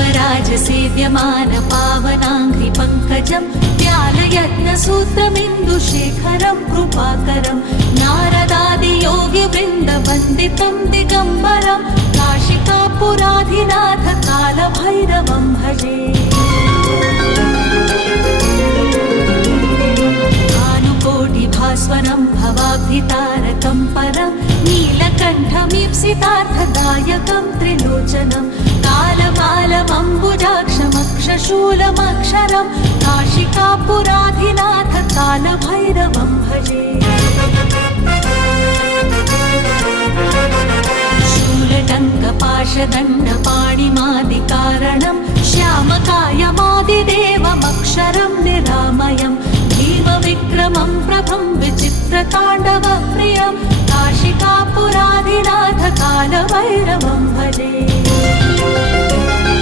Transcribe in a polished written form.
देवराजसेव्यमान पावनाङ्घ्रिपङ्कजं व्यालयज्ञसूत्रमिन्दुशेखरं कृपाकरं नारदादियोगिवृन्दवन्दितं दिगम्बरं काशिकापुराधिनाथ कालभैरवं भजे। भानुकोटिभास्वरं भवाब्धितारकं परं नीलकण्ठमीप्सितार्थदायकं त्रिलोचनं कालकालमम्बुजाक्षमक्षशूलमक्षरं काशिकापुराधिनाथ कालभैरवं भजे। शूलटङ्कपाशदण्डपाणिमादिकारणं श्यामकायमादिदेवमक्षरं निरामयं भीमविक्रमं प्रभं विचित्रताण्डवप्रियं काशिकापुराधिनाथ कालभैरवं भजे।